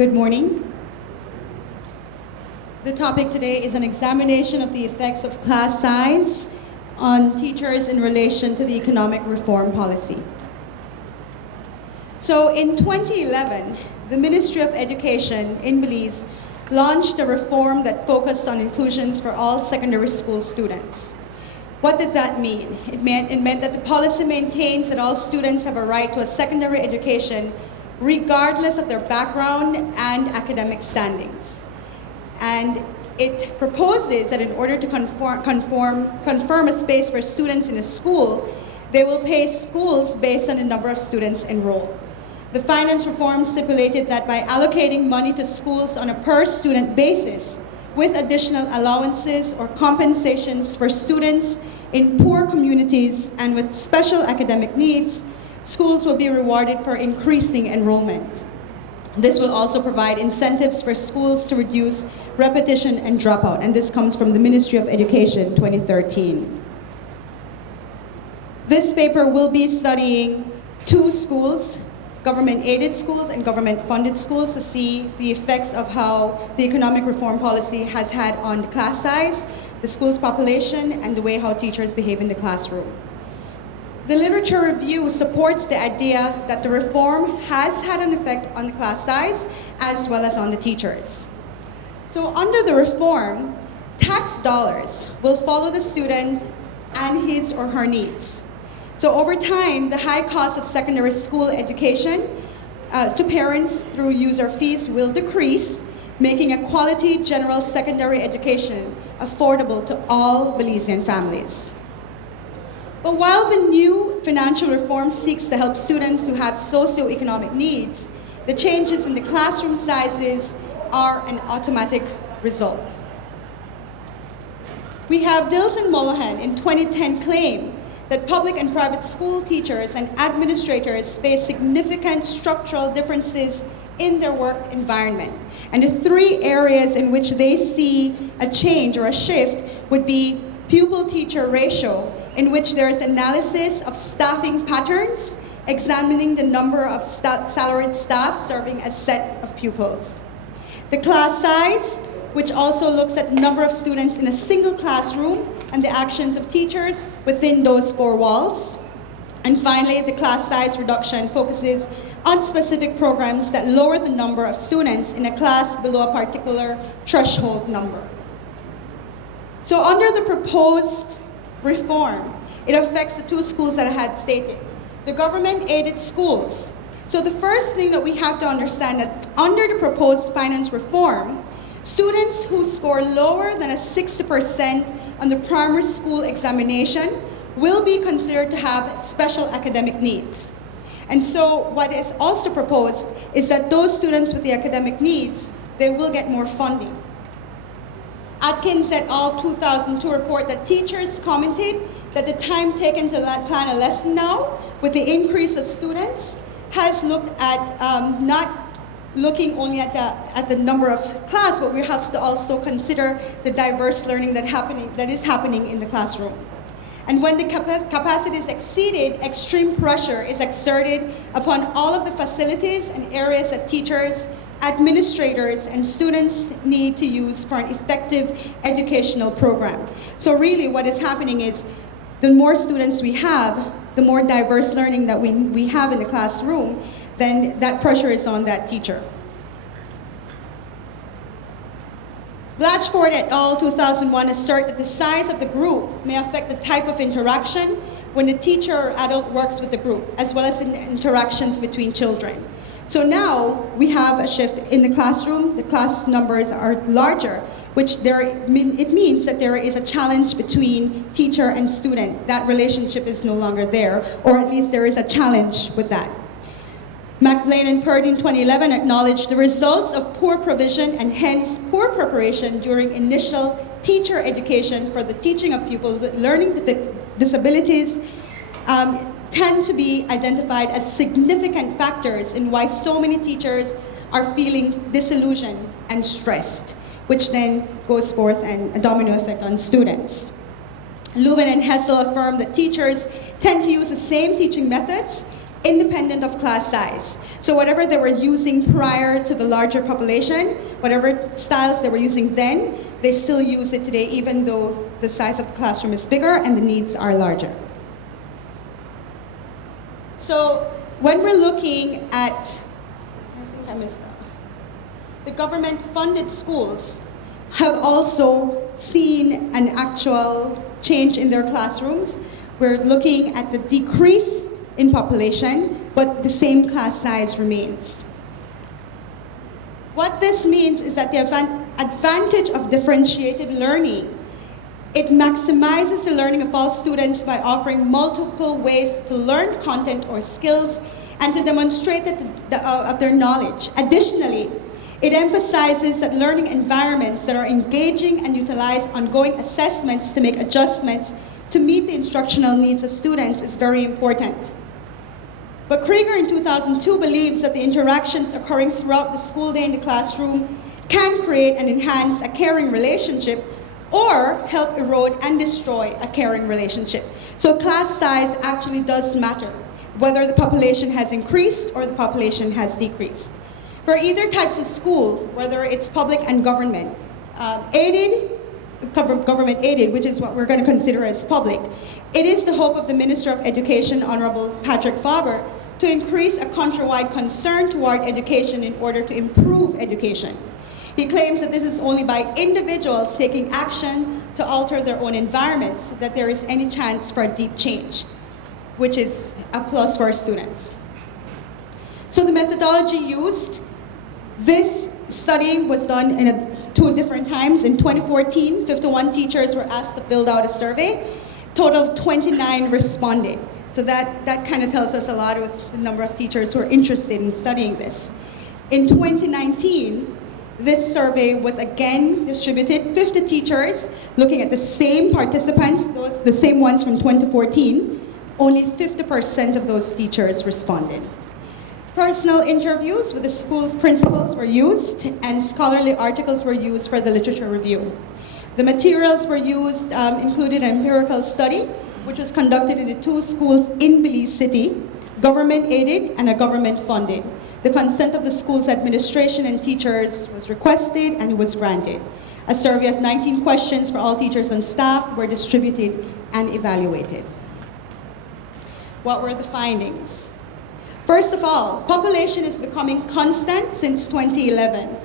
Good morning. The topic today is an examination of the effects of class size on teachers in relation to the economic reform policy. So in 2011, the Ministry of Education in Belize launched a reform that focused on inclusions for all secondary school students. What did that mean? It meant that the policy maintains that all students have a right to a secondary education regardless of their background and academic standings. And it proposes that in order to confirm a space for students in a school, they will pay schools based on the number of students enrolled. The finance reform stipulated that by allocating money to schools on a per-student basis, with additional allowances or compensations for students in poor communities and with special academic needs, schools will be rewarded for increasing enrollment. This will also provide incentives for schools to reduce repetition and dropout, and this comes from the Ministry of Education 2013. This paper will be studying two schools, government-aided schools and government-funded schools, to see the effects of how the economic reform policy has had on the class size, the school's population, and the way how teachers behave in the classroom. The literature review supports the idea that the reform has had an effect on the class size as well as on the teachers. So under the reform, tax dollars will follow the student and his or her needs. So over time, the high cost of secondary school education to parents through user fees will decrease, making a quality general secondary education affordable to all Belizean families. But while the new financial reform seeks to help students who have socioeconomic needs, the changes in the classroom sizes are an automatic result. We have Dilson Molohan in 2010 claim that public and private school teachers and administrators face significant structural differences in their work environment. And the three areas in which they see a change or a shift would be pupil-teacher ratio, in which there is analysis of staffing patterns, examining the number of salaried staff serving a set of pupils. The class size, which also looks at the number of students in a single classroom and the actions of teachers within those four walls. And finally, the class size reduction focuses on specific programs that lower the number of students in a class below a particular threshold number. So under the proposed reform, it affects the two schools that I had stated, the government-aided schools. So the first thing that we have to understand that under the proposed finance reform, students who score lower than a 60% on the primary school examination will be considered to have special academic needs. And so what is also proposed is that those students with the academic needs, they will get more funding. Atkins et al. 2002 report that teachers commented that the time taken to plan a lesson now, with the increase of students, has looked at not looking only at the number of class, but we have to also consider the diverse learning that is happening in the classroom. And when the capacity is exceeded, extreme pressure is exerted upon all of the facilities and areas that teachers, administrators, and students need to use for an effective educational program. So really what is happening is the more students we have, the more diverse learning that we have in the classroom, then that pressure is on that teacher. Blatchford et al. 2001 assert that the size of the group may affect the type of interaction when the teacher or adult works with the group, as well as in interactions between children. So now we have a shift in the classroom. The class numbers are larger, which it means that there is a challenge between teacher and student. That relationship is no longer there, or at least there is a challenge with that. McLean and Purdy in 2011 acknowledged the results of poor provision and hence poor preparation during initial teacher education for the teaching of pupils with learning disabilities tend to be identified as significant factors in why so many teachers are feeling disillusioned and stressed, which then goes forth and a domino effect on students. Leuven and Hessel affirm that teachers tend to use the same teaching methods independent of class size. So whatever they were using prior to the larger population, whatever styles they were using then, they still use it today even though the size of the classroom is bigger and the needs are larger. So when we're looking at, I think I missed that. The government-funded schools have also seen an actual change in their classrooms. We're looking at the decrease in population, but the same class size remains. What this means is that the advantage of differentiated learning, it maximizes the learning of all students by offering multiple ways to learn content or skills and to demonstrate of their knowledge. Additionally, it emphasizes that learning environments that are engaging and utilize ongoing assessments to make adjustments to meet the instructional needs of students is very important. But Krieger in 2002 believes that the interactions occurring throughout the school day in the classroom can create and enhance a caring relationship or help erode and destroy a caring relationship. So class size actually does matter, whether the population has increased or the population has decreased. For either types of school, whether it's public and government, government aided, which is what we're going to consider as public, it is the hope of the Minister of Education, Honorable Patrick Faber, to increase a countrywide concern toward education in order to improve education. He claims that this is only by individuals taking action to alter their own environments that there is any chance for a deep change, which is a plus for our students. So the methodology used, this study was done in two different times. In 2014, 51 teachers were asked to fill out a survey. Total of 29 responded. So that kind of tells us a lot with the number of teachers who are interested in studying this. In 2019, this survey was again distributed, 50 teachers looking at the same participants, the same ones from 2014. Only 50% of those teachers responded. Personal interviews with the school's principals were used, and scholarly articles were used for the literature review. The materials were used included an empirical study, which was conducted in the two schools in Belize City, government-aided and a government-funded. The consent of the school's administration and teachers was requested, and it was granted. A survey of 19 questions for all teachers and staff were distributed and evaluated. What were the findings? First of all, population is becoming constant since 2011.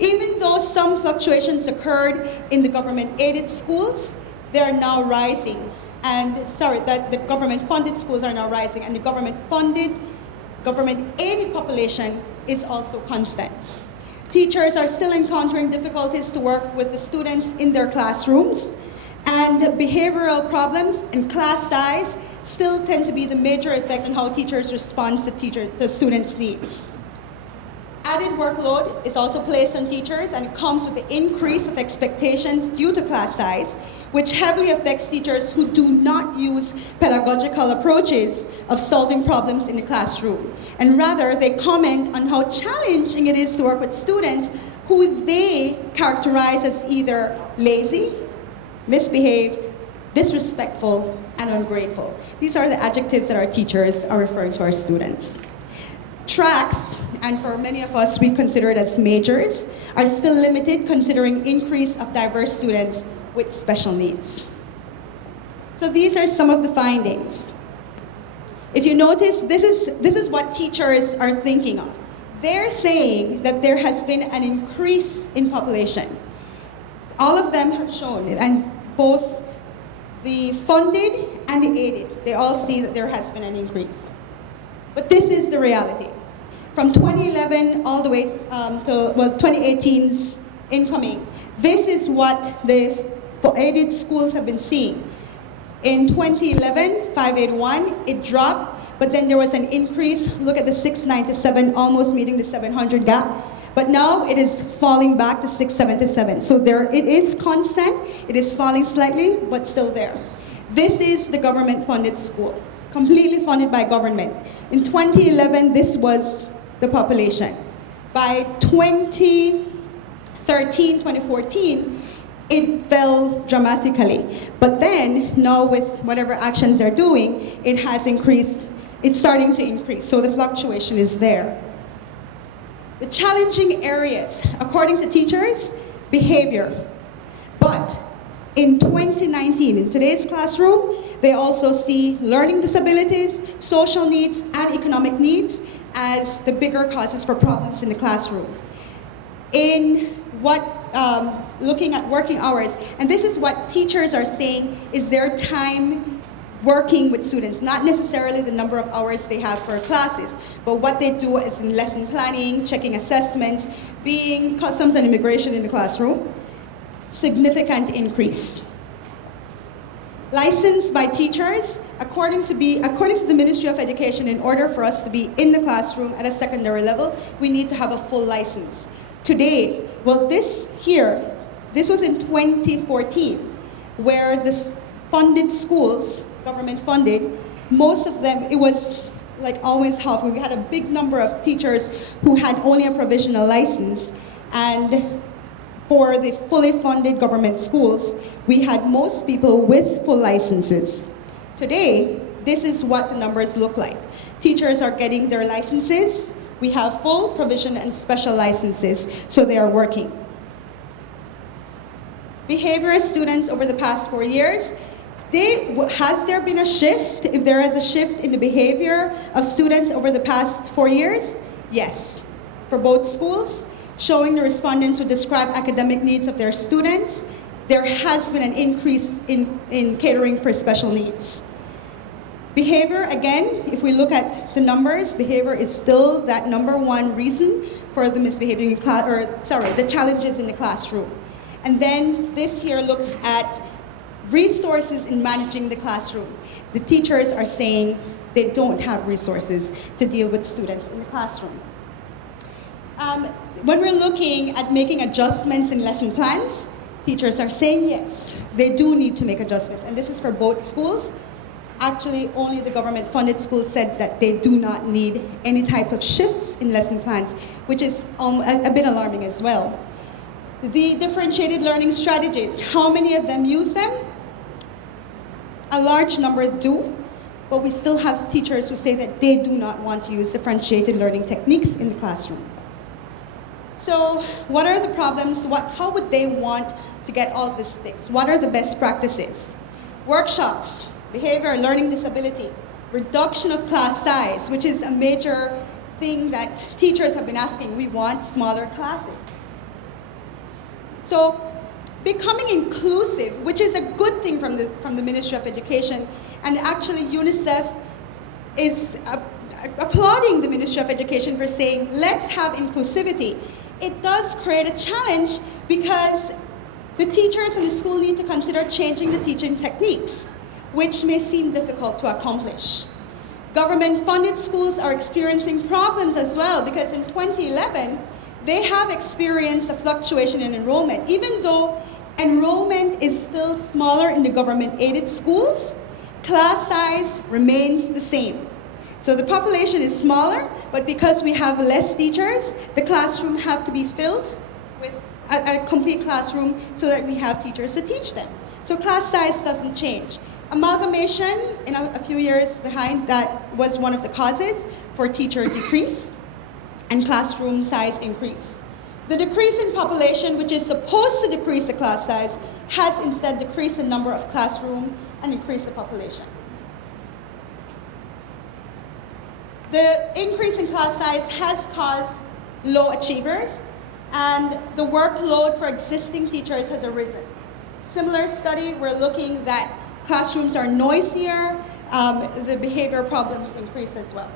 Even though some fluctuations occurred in the government-aided schools, they are now rising. And the government-funded schools are now rising, and the government-funded, government-aided population is also constant. Teachers are still encountering difficulties to work with the students in their classrooms, and behavioral problems and class size still tend to be the major effect on how teachers respond to students' needs. Added workload is also placed on teachers, and it comes with the increase of expectations due to class size, which heavily affects teachers who do not use pedagogical approaches of solving problems in the classroom. And rather, they comment on how challenging it is to work with students who they characterize as either lazy, misbehaved, disrespectful, and ungrateful. These are the adjectives that our teachers are referring to our students. Tracks, and for many of us we consider it as majors, are still limited considering increase of diverse students with special needs. So these are some of the findings. If you notice, this is what teachers are thinking of. They're saying that there has been an increase in population. All of them have shown it, and both the funded and the aided, they all see that there has been an increase. But this is the reality. From 2011 all the way to 2018's incoming, this is what the aided schools have been seeing. In 2011, 581, it dropped, but then there was an increase. Look at the 697, almost meeting the 700 gap. But now it is falling back to 677. So there, it is constant. It is falling slightly, but still there. This is the government-funded school, completely funded by government. In 2011, this was the population. By 2013, 2014, it fell dramatically. But then, now with whatever actions they're doing, it has increased it's starting to increase, so the fluctuation is there. The challenging areas, according to teachers, behavior. But in 2019, in today's classroom, they also see learning disabilities, social needs, and economic needs as the bigger causes for problems in the classroom. Looking at working hours, and this is what teachers are saying is their time working with students, not necessarily the number of hours they have for classes, but what they do is in lesson planning, checking assessments, being customs and immigration in the classroom. Significant increase. Licensed by teachers, according to the Ministry of Education, in order for us to be in the classroom at a secondary level, we need to have a full license. Today, well, this was in 2014, where the funded schools, government funded, most of them, it was like always half. We had a big number of teachers who had only a provisional license, and for the fully funded government schools, we had most people with full licenses. Today, this is what the numbers look like. Teachers are getting their licenses. We have full, provision, and special licenses, so they are working. Behavior students over the past 4 years, has there been a shift? If there is a shift in the behavior of students over the past 4 years? Yes, for both schools, showing the respondents who describe academic needs of their students, there has been an increase in catering for special needs. Behavior, again, if we look at the numbers, behavior is still that number one reason for the misbehaving class, the challenges in the classroom. And then this here looks at resources in managing the classroom. The teachers are saying they don't have resources to deal with students in the classroom. When we're looking at making adjustments in lesson plans, teachers are saying yes, they do need to make adjustments. And this is for both schools. Actually, only the government-funded schools said that they do not need any type of shifts in lesson plans, which is a bit alarming as well. The differentiated learning strategies, how many of them use them? A large number do, but we still have teachers who say that they do not want to use differentiated learning techniques in the classroom. So what are the problems? How would they want to get all of this fixed? What are the best practices? Workshops, behavior and learning disability, reduction of class size, which is a major thing that teachers have been asking. We want smaller classes. So becoming inclusive, which is a good thing from the Ministry of Education, and actually UNICEF is applauding the Ministry of Education for saying, let's have inclusivity. It does create a challenge because the teachers in the school need to consider changing the teaching techniques, which may seem difficult to accomplish. Government-funded schools are experiencing problems as well because in 2011, they have experienced a fluctuation in enrollment. Even though enrollment is still smaller in the government-aided schools, class size remains the same. So the population is smaller, but because we have less teachers, the classroom have to be filled with a complete classroom so that we have teachers to teach them. So class size doesn't change. Amalgamation, in a few years behind, that was one of the causes for teacher decrease and classroom size increase. The decrease in population, which is supposed to decrease the class size, has instead decreased the number of classrooms and increased the population. The increase in class size has caused low achievers, and the workload for existing teachers has arisen. Similar study, we're looking that classrooms are noisier, the behavior problems increase as well.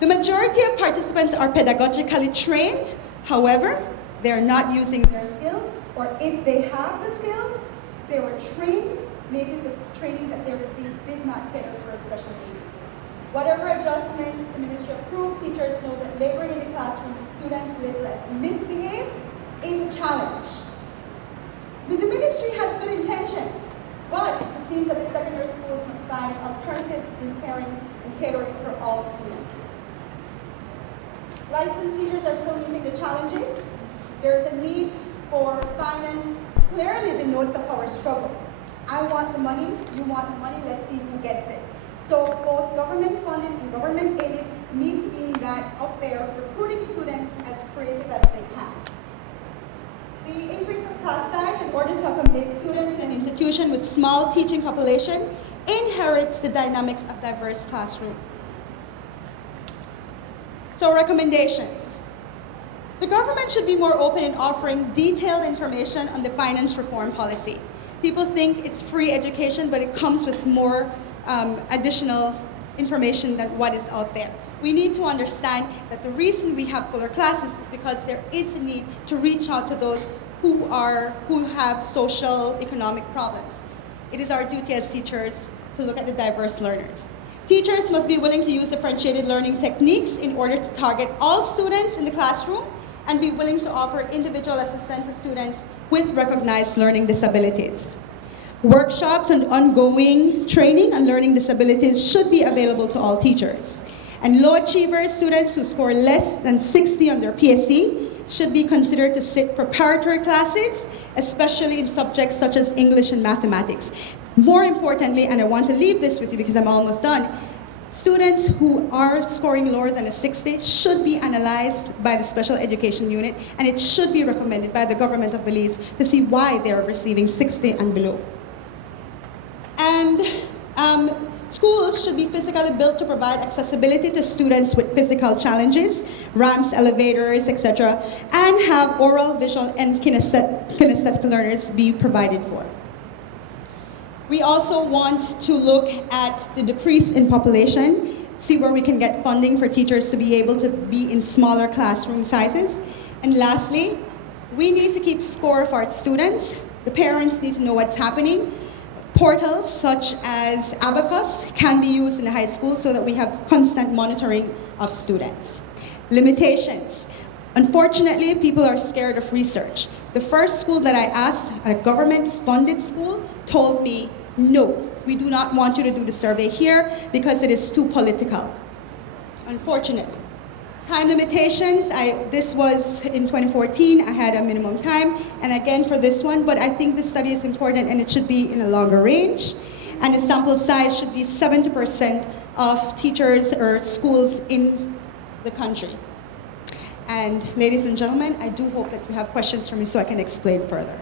The majority of participants are pedagogically trained, however, they're not using their skills, or if they have the skills, they were trained, maybe the training that they received did not cater for special needs. Whatever adjustments the ministry approved, teachers know that laboring in the classroom with students little less misbehaved is a challenge. But the ministry has good intentions, but it seems that the secondary schools must find alternatives in caring and catering for all students. Licensed teachers are still meeting the challenges. There is a need for finance, clearly denotes of our struggle. I want the money, you want the money, let's see who gets it. So both government funded and government aided need to be out there recruiting students as creative as they can. The increase of class size in order to accommodate students in an institution with small teaching population inherits the dynamics of diverse classroom. So recommendations. The government should be more open in offering detailed information on the finance reform policy. People think it's free education, but it comes with more additional information than what is out there. We need to understand that the reason we have fuller classes is because there is a need to reach out to those who have social, economic problems. It is our duty as teachers to look at the diverse learners. Teachers must be willing to use differentiated learning techniques in order to target all students in the classroom and be willing to offer individual assistance to students with recognized learning disabilities. Workshops and ongoing training on learning disabilities should be available to all teachers. And low achievers, students who score less than 60 on their PSE, should be considered to sit preparatory classes, especially in subjects such as English and mathematics. More importantly, and I want to leave this with you because I'm almost done, students who are scoring lower than a 60 should be analyzed by the special education unit, and it should be recommended by the government of Belize to see why they are receiving 60 and below. And schools should be physically built to provide accessibility to students with physical challenges, ramps, elevators, etc., and have oral, visual, and kinesthetic learners be provided for. We also want to look at the decrease in population, see where we can get funding for teachers to be able to be in smaller classroom sizes. And lastly, we need to keep score of our students. The parents need to know what's happening. Portals such as Abacus can be used in the high school so that we have constant monitoring of students. Limitations. Unfortunately, people are scared of research. The first school that I asked, a government-funded school, told me, no, we do not want you to do the survey here because it is too political, unfortunately. Time limitations, this was in 2014, I had a minimum time, and again for this one, but I think this study is important and it should be in a longer range, and the sample size should be 70% of teachers or schools in the country. And ladies and gentlemen, I do hope that you have questions for me so I can explain further.